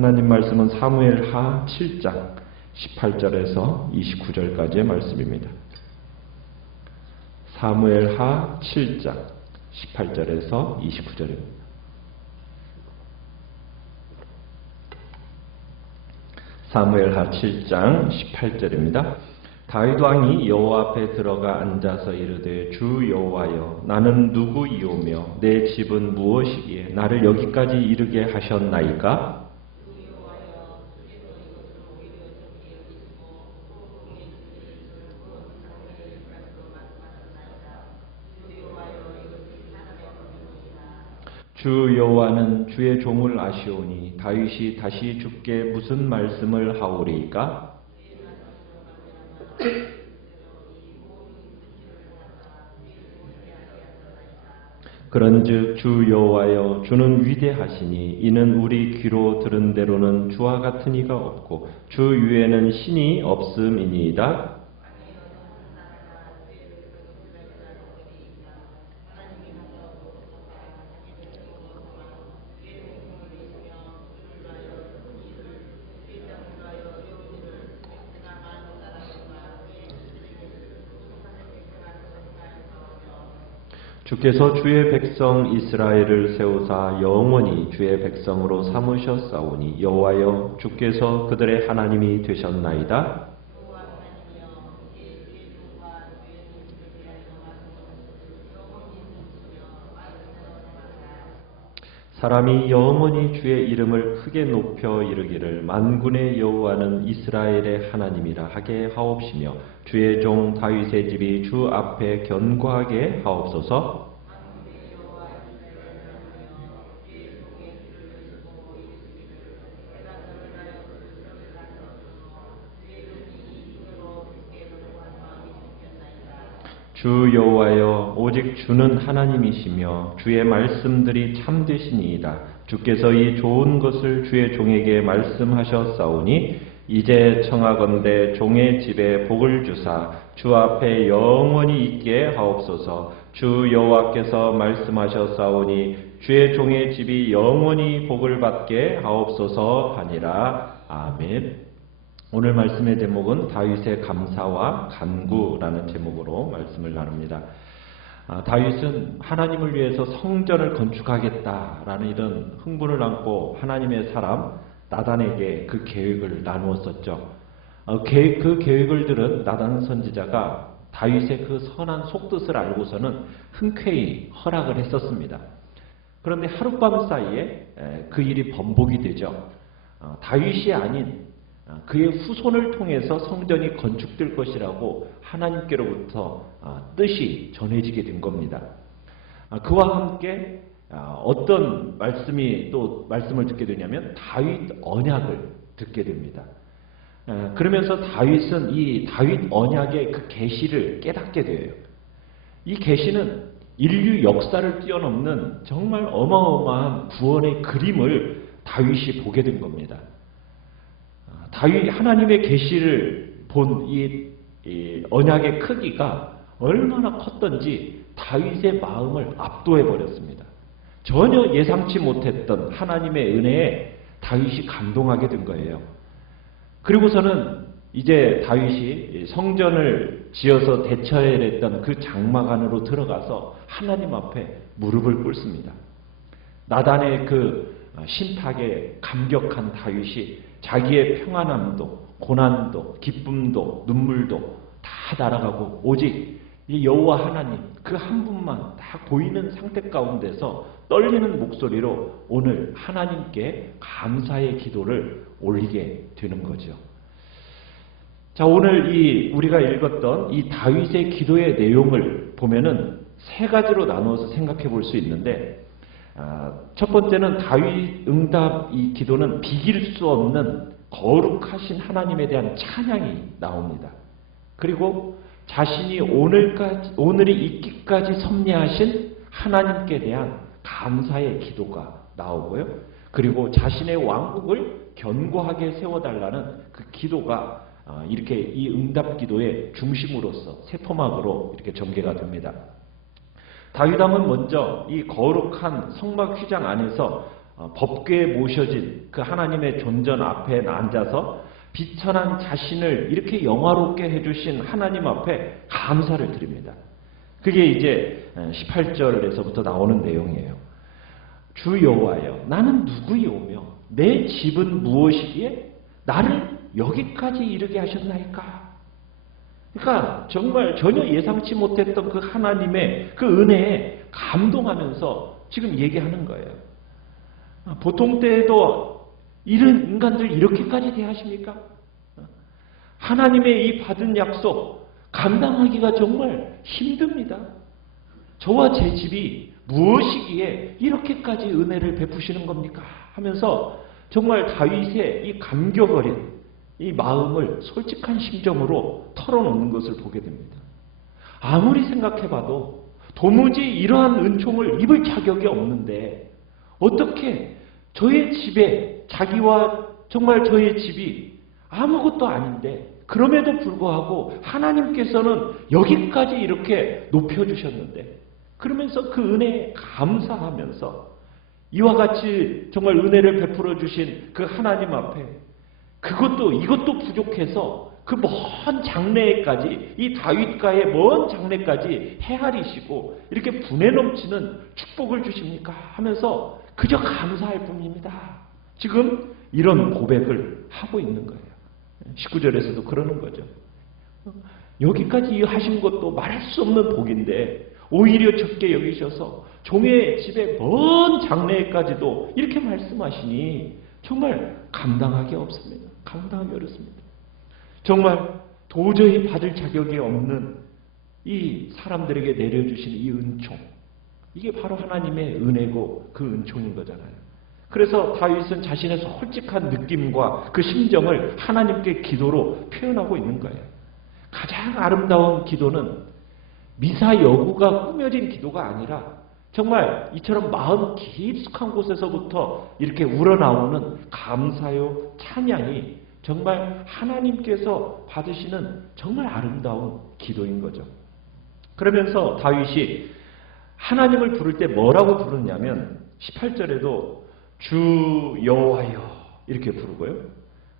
하나님 말씀은 사무엘하 7장 18절에서 29절까지의 말씀입니다. 사무엘하 7장 18절에서 29절입니다. 사무엘하 7장 18절입니다. 다윗 왕이 여호와 앞에 들어가 앉아서 이르되 주 여호와여 나는 누구이오며 내 집은 무엇이기에 나를 여기까지 이르게 하셨나이까? 주 여호와는 주의 종을 아시오니 다윗이 다시 주께 무슨 말씀을 하오리이까? 그런즉 주 여호와여 주는 위대하시니 이는 우리 귀로 들은 대로는 주와 같은 이가 없고 주 위에는 신이 없음이니이다. 주께서 주의 백성 이스라엘을 세우사 영원히 주의 백성으로 삼으셨사오니 여호와여 주께서 그들의 하나님이 되셨나이다. 사람이 영원히 주의 이름을 크게 높여 이르기를 만군의 여호와는 이스라엘의 하나님이라 하게 하옵시며 주의 종 다윗의 집이 주 앞에 견고하게 하옵소서. 주 여호와여 오직 주는 하나님이시며 주의 말씀들이 참되시니이다. 주께서 이 좋은 것을 주의 종에게 말씀하셨사오니 이제 청하건대 종의 집에 복을 주사 주 앞에 영원히 있게 하옵소서. 주 여호와께서 말씀하셨사오니 주의 종의 집이 영원히 복을 받게 하옵소서 하니라. 아멘. 오늘 말씀의 제목은 다윗의 감사와 간구라는 제목으로 말씀을 나눕니다. 다윗은 하나님을 위해서 성전을 건축하겠다라는 이런 흥분을 안고 하나님의 사람 나단에게 그 계획을 나누었었죠. 그 계획을 들은 나단 선지자가 다윗의 그 선한 속뜻을 알고서는 흔쾌히 허락을 했었습니다. 그런데 하룻밤 사이에 그 일이 번복이 되죠. 다윗이 아닌 그의 후손을 통해서 성전이 건축될 것이라고 하나님께로부터 뜻이 전해지게 된 겁니다. 그와 함께 어떤 말씀을 듣게 되냐면 다윗 언약을 듣게 됩니다. 그러면서 다윗은 이 다윗 언약의 그 계시를 깨닫게 돼요. 이 계시는 인류 역사를 뛰어넘는 정말 어마어마한 구원의 그림을 다윗이 보게 된 겁니다. 다윗 하나님의 계시를 본 이 언약의 크기가 얼마나 컸던지 다윗의 마음을 압도해 버렸습니다. 전혀 예상치 못했던 하나님의 은혜에 다윗이 감동하게 된 거예요. 그리고서는 이제 다윗이 성전을 지어서 대처해야 했던 그 장막 안으로 들어가서 하나님 앞에 무릎을 꿇습니다. 나단의 그 신탁에 감격한 다윗이 자기의 평안함도 고난도 기쁨도 눈물도 다 날아가고 오직 이 여호와 하나님 그 한 분만 다 보이는 상태 가운데서 떨리는 목소리로 오늘 하나님께 감사의 기도를 올리게 되는 거죠. 자, 오늘 우리가 읽었던 이 다윗의 기도의 내용을 보면은 세 가지로 나누어서 생각해 볼 수 있는데, 첫 번째는 다윗 응답 이 기도는 비길 수 없는 거룩하신 하나님에 대한 찬양이 나옵니다. 그리고 자신이 오늘이 있기까지 섭리하신 하나님께 대한 감사의 기도가 나오고요. 그리고 자신의 왕국을 견고하게 세워달라는 그 기도가 이렇게 이 응답 기도의 중심으로서 세 토막으로 이렇게 전개가 됩니다. 다윗 왕은 먼저 이 거룩한 성막 휘장 안에서 법궤에 모셔진 그 하나님의 존전 앞에 앉아서 비천한 자신을 이렇게 영화롭게 해주신 하나님 앞에 감사를 드립니다. 그게 이제 18절에서부터 나오는 내용이에요. 주 여호와여, 나는 누구이오며 내 집은 무엇이기에 나를 여기까지 이르게 하셨나이까? 그러니까 정말 전혀 예상치 못했던 그 하나님의 그 은혜에 감동하면서 지금 얘기하는 거예요. 보통 때에도 이런 인간들 이렇게까지 대하십니까? 하나님의 이 받은 약속 감당하기가 정말 힘듭니다. 저와 제 집이 무엇이기에 이렇게까지 은혜를 베푸시는 겁니까? 하면서 정말 다윗의 이 감격 어린 이 마음을 솔직한 심정으로 털어놓는 것을 보게 됩니다. 아무리 생각해봐도 도무지 이러한 은총을 입을 자격이 없는데 어떻게 저의 집에 자기와 정말 저의 집이 아무것도 아닌데 그럼에도 불구하고 하나님께서는 여기까지 이렇게 높여주셨는데 그러면서 그 은혜에 감사하면서 이와 같이 정말 은혜를 베풀어 주신 그 하나님 앞에 이것도 부족해서 그 먼 장래에까지 이 다윗가의 먼 장래까지 헤아리시고 이렇게 분에 넘치는 축복을 주십니까? 하면서 그저 감사할 뿐입니다. 지금 이런 고백을 하고 있는 거예요. 19절에서도 그러는 거죠. 여기까지 하신 것도 말할 수 없는 복인데 오히려 적게 여기셔서 종의 집에 먼 장래에까지도 이렇게 말씀하시니 정말 감당하기 없습니다. 감당하기 어렵습니다. 정말 도저히 받을 자격이 없는 이 사람들에게 내려주신 이 은총, 이게 바로 하나님의 은혜고 그 은총인 거잖아요. 그래서 다윗은 자신의 솔직한 느낌과 그 심정을 하나님께 기도로 표현하고 있는 거예요. 가장 아름다운 기도는 미사 여구가 꾸며진 기도가 아니라 정말 이처럼 마음 깊숙한 곳에서부터 이렇게 우러나오는 감사요 찬양이 정말 하나님께서 받으시는 정말 아름다운 기도인 거죠. 그러면서 다윗이 하나님을 부를 때 뭐라고 부르냐면 18절에도 주 여호와여 이렇게 부르고요.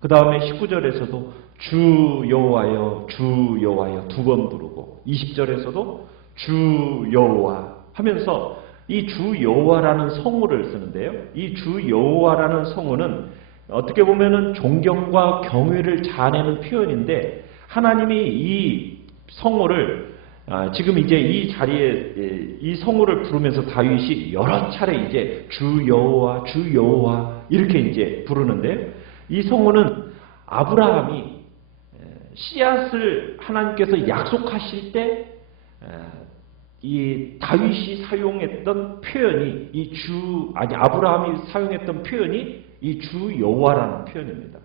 그 다음에 19절에서도 주 여호와여 주 여호와여 두 번 부르고 20절에서도 주 여호와 하면서 이 주 여호와라는 성호를 쓰는데요. 이 주 여호와라는 성호는 어떻게 보면은 존경과 경외를 자아내는 표현인데 하나님이 이 성호를 지금 이제 이 자리에 이 성호를 부르면서 다윗이 여러 차례 이제 주 여호와 주 여호와 이렇게 이제 부르는데 이 성호는 아브라함이 씨앗을 하나님께서 약속하실 때 이 다윗이 사용했던 표현이 아브라함이 사용했던 표현이 이 주 여호와라는 표현입니다.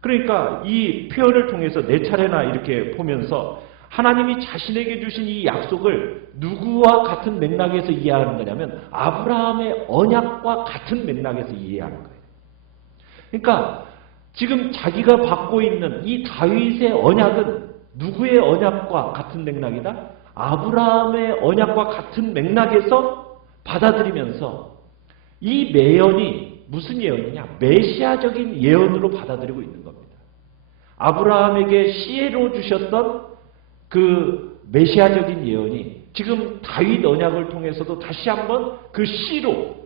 그러니까 이 표현을 통해서 네 차례나 이렇게 보면서 하나님이 자신에게 주신 이 약속을 누구와 같은 맥락에서 이해하는 거냐면 아브라함의 언약과 같은 맥락에서 이해하는 거예요. 그러니까 지금 자기가 받고 있는 이 다윗의 언약은 누구의 언약과 같은 맥락이다? 아브라함의 언약과 같은 맥락에서 받아들이면서 이 예언이 무슨 예언이냐? 메시아적인 예언으로 받아들이고 있는 겁니다. 아브라함에게 씨로 주셨던 그 메시아적인 예언이 지금 다윗 언약을 통해서도 다시 한번 그 씨로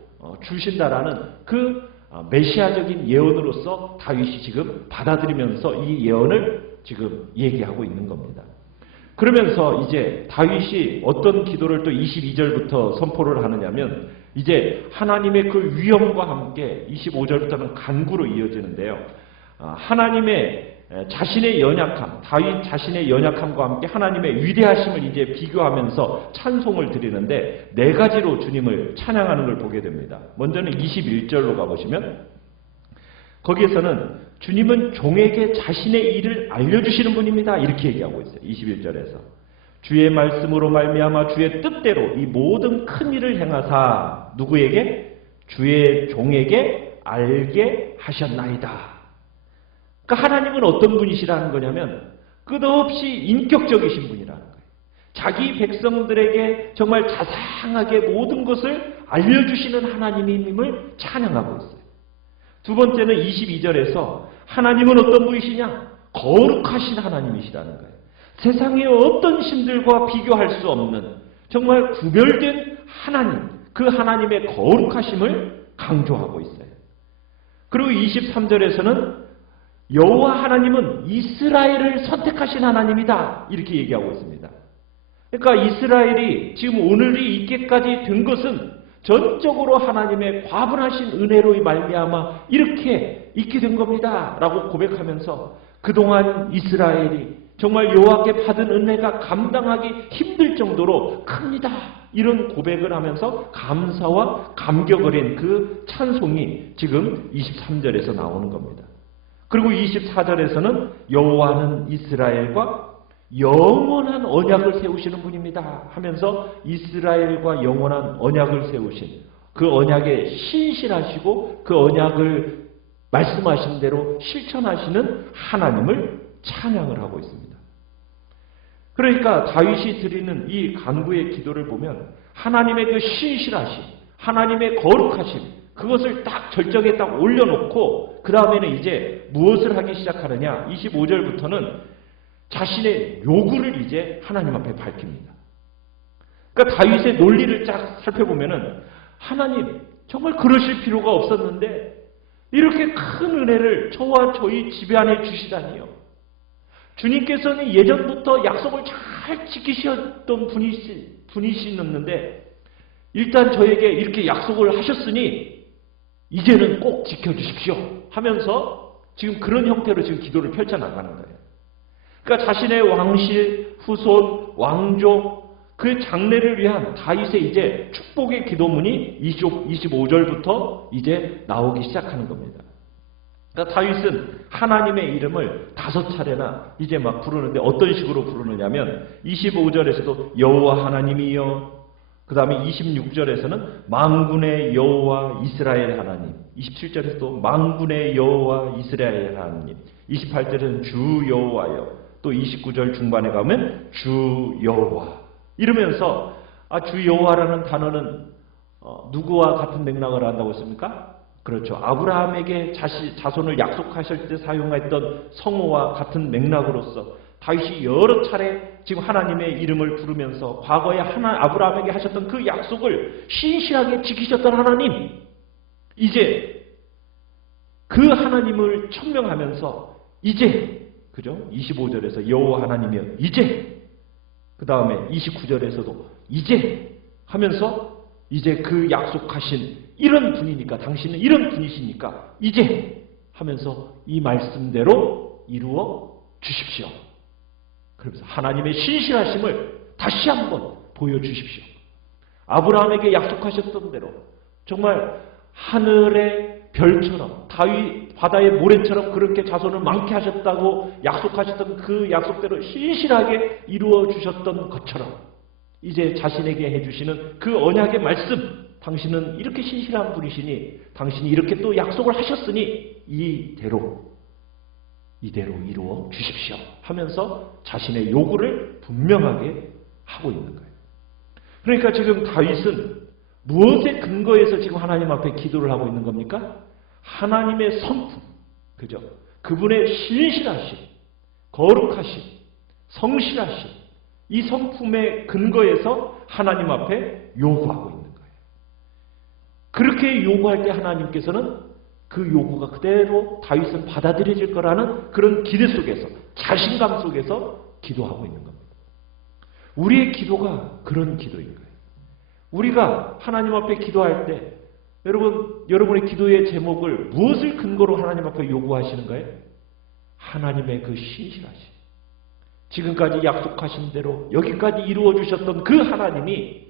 주신다라는 그 메시아적인 예언으로서 다윗이 지금 받아들이면서 이 예언을 지금 얘기하고 있는 겁니다. 그러면서 이제 다윗이 어떤 기도를 또 22절부터 선포를 하느냐면 이제 하나님의 그 위엄과 함께 25절부터는 간구로 이어지는데요. 하나님의 자신의 연약함, 다윗 자신의 연약함과 함께 하나님의 위대하심을 이제 비교하면서 찬송을 드리는데 네 가지로 주님을 찬양하는 걸 보게 됩니다. 먼저는 21절로 가보시면 거기에서는 주님은 종에게 자신의 일을 알려주시는 분입니다. 이렇게 얘기하고 있어요. 21절에서. 주의 말씀으로 말미암아 주의 뜻대로 이 모든 큰 일을 행하사 누구에게? 주의 종에게 알게 하셨나이다. 그러니까 하나님은 어떤 분이시라는 거냐면 끝없이 인격적이신 분이라는 거예요. 자기 백성들에게 정말 자상하게 모든 것을 알려주시는 하나님임을 찬양하고 있어요. 두 번째는 22절에서 하나님은 어떤 분이시냐? 거룩하신 하나님이시라는 거예요. 세상의 어떤 신들과 비교할 수 없는 정말 구별된 하나님, 그 하나님의 거룩하심을 강조하고 있어요. 그리고 23절에서는 여호와 하나님은 이스라엘을 선택하신 하나님이다, 이렇게 얘기하고 있습니다. 그러니까 이스라엘이 지금 오늘이 있게까지 된 것은 전적으로 하나님의 과분하신 은혜로 말미암아 이렇게 있게 된 겁니다 라고 고백하면서 그동안 이스라엘이 정말 여호와께 받은 은혜가 감당하기 힘들 정도로 큽니다, 이런 고백을 하면서 감사와 감격을 한 그 찬송이 지금 23절에서 나오는 겁니다. 그리고 24절에서는 여호와는 이스라엘과 영원한 언약을 세우시는 분입니다 하면서 이스라엘과 영원한 언약을 세우신 그 언약에 신실하시고 그 언약을 말씀하신 대로 실천하시는 하나님을 찬양을 하고 있습니다. 그러니까 다윗이 드리는 이 간구의 기도를 보면 하나님의 그 신실하심, 하나님의 거룩하심, 그것을 딱 절정에 딱 올려놓고 그 다음에는 이제 무엇을 하기 시작하느냐? 25절부터는 자신의 요구를 이제 하나님 앞에 밝힙니다. 그러니까 다윗의 논리를 쫙 살펴보면은 하나님 정말 그러실 필요가 없었는데 이렇게 큰 은혜를 저와 저희 집에 안에 주시다니요. 주님께서는 예전부터 약속을 잘 지키셨던 분이시는데 일단 저에게 이렇게 약속을 하셨으니 이제는 꼭 지켜주십시오 하면서 지금 그런 형태로 지금 기도를 펼쳐나가는 거예요. 그러니까 자신의 왕실, 후손, 왕족, 그 장래를 위한 다윗의 이제 축복의 기도문이 25절부터 이제 나오기 시작하는 겁니다. 그러니까 다윗은 하나님의 이름을 5차례나 이제 막 부르는데 어떤 식으로 부르느냐면 25절에서도 여호와 하나님이여, 그 다음에 26절에서는 만군의 여호와 이스라엘 하나님, 27절에서도 만군의 여호와 이스라엘 하나님, 28절에는 주 여호와여, 또 29절 중반에 가면 주 여호와 이러면서 주 여호와라는 단어는 누구와 같은 맥락을 한다고 했습니까? 그렇죠. 아브라함에게 자손을 약속하실 때 사용했던 성호와 같은 맥락으로서 다윗이 여러 차례 지금 하나님의 이름을 부르면서 과거에 아브라함에게 하셨던 그 약속을 신실하게 지키셨던 하나님, 이제 그 하나님을 천명하면서 이제, 그죠? 25절에서 여호와 하나님이여 이제, 그 다음에 29절에서도 이제 하면서 이제 그 약속하신 이런 분이니까, 당신은 이런 분이시니까 이제 하면서 이 말씀대로 이루어 주십시오. 그러면서 하나님의 신실하심을 다시 한번 보여주십시오. 아브라함에게 약속하셨던 대로 정말 하늘의 별처럼 다윗 바다의 모래처럼 그렇게 자손을 많게 하셨다고 약속하셨던 그 약속대로 신실하게 이루어 주셨던 것처럼 이제 자신에게 해주시는 그 언약의 말씀, 당신은 이렇게 신실한 분이시니 당신이 이렇게 또 약속을 하셨으니 이대로 이루어 주십시오 하면서 자신의 요구를 분명하게 하고 있는 거예요. 그러니까 지금 다윗은 무엇에 근거해서 지금 하나님 앞에 기도를 하고 있는 겁니까? 하나님의 성품, 그죠? 그분의 신실하심, 거룩하심, 성실하심, 이 성품에 근거해서 하나님 앞에 요구하고 있는 거예요. 그렇게 요구할 때 하나님께서는 그 요구가 그대로 다윗은 받아들여질 거라는 그런 기대 속에서, 자신감 속에서 기도하고 있는 겁니다. 우리의 기도가 그런 기도인 거예요. 우리가 하나님 앞에 기도할 때 여러분의 기도의 제목을 무엇을 근거로 하나님 앞에 요구하시는 거예요? 하나님의 그 신실하심, 지금까지 약속하신 대로 여기까지 이루어 주셨던 그 하나님이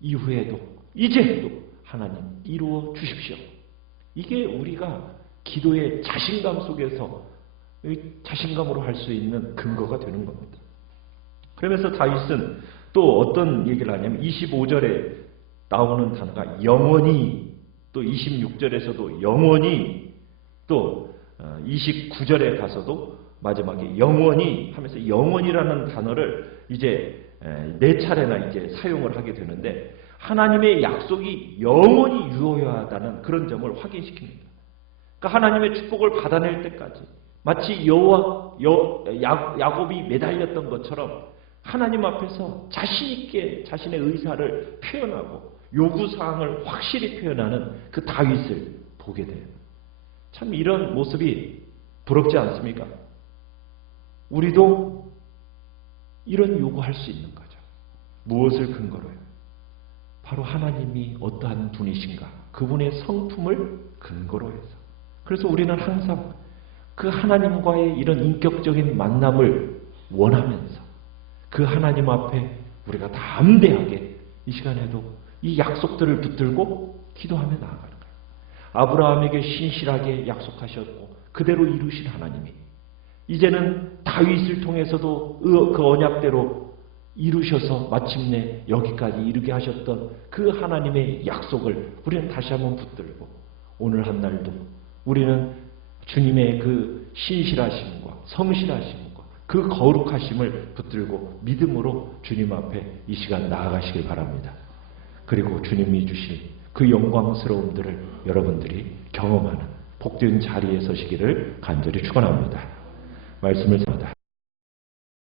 이후에도 이제도 하나님 이루어 주십시오. 이게 우리가 기도의 자신감 속에서 자신감으로 할 수 있는 근거가 되는 겁니다. 그러면서 다윗은 또 어떤 얘기를 하냐면 25절에 나오는 단어가 영원히, 또 26절에서도 영원히, 또 29절에 가서도 마지막에 영원히 하면서 영원이라는 단어를 이제 네 차례나 이제 사용을 하게 되는데 하나님의 약속이 영원히 유효하다는 그런 점을 확인시킵니다. 그러니까 하나님의 축복을 받아낼 때까지 마치 야곱이 매달렸던 것처럼 하나님 앞에서 자신 있게 자신의 의사를 표현하고 요구사항을 확실히 표현하는 그 다윗을 보게 돼요. 참 이런 모습이 부럽지 않습니까? 우리도 이런 요구할 수 있는 거죠. 무엇을 근거로요? 바로 하나님이 어떠한 분이신가? 그분의 성품을 근거로 해서. 그래서 우리는 항상 그 하나님과의 이런 인격적인 만남을 원하면서 그 하나님 앞에 우리가 담대하게 이 시간에도 이 약속들을 붙들고 기도하며 나아가는 거예요. 아브라함에게 신실하게 약속하셨고 그대로 이루신 하나님이 이제는 다윗을 통해서도 그 언약대로 이루셔서 마침내 여기까지 이르게 하셨던 그 하나님의 약속을 우리는 다시 한번 붙들고 오늘 한 날도 우리는 주님의 그 신실하심과 성실하심과 그 거룩하심을 붙들고 믿음으로 주님 앞에 이 시간 나아가시길 바랍니다. 그리고 주님이 주실 그 영광스러움들을 여러분들이 경험하는 복된 자리에 서시기를 간절히 축원합니다. 말씀을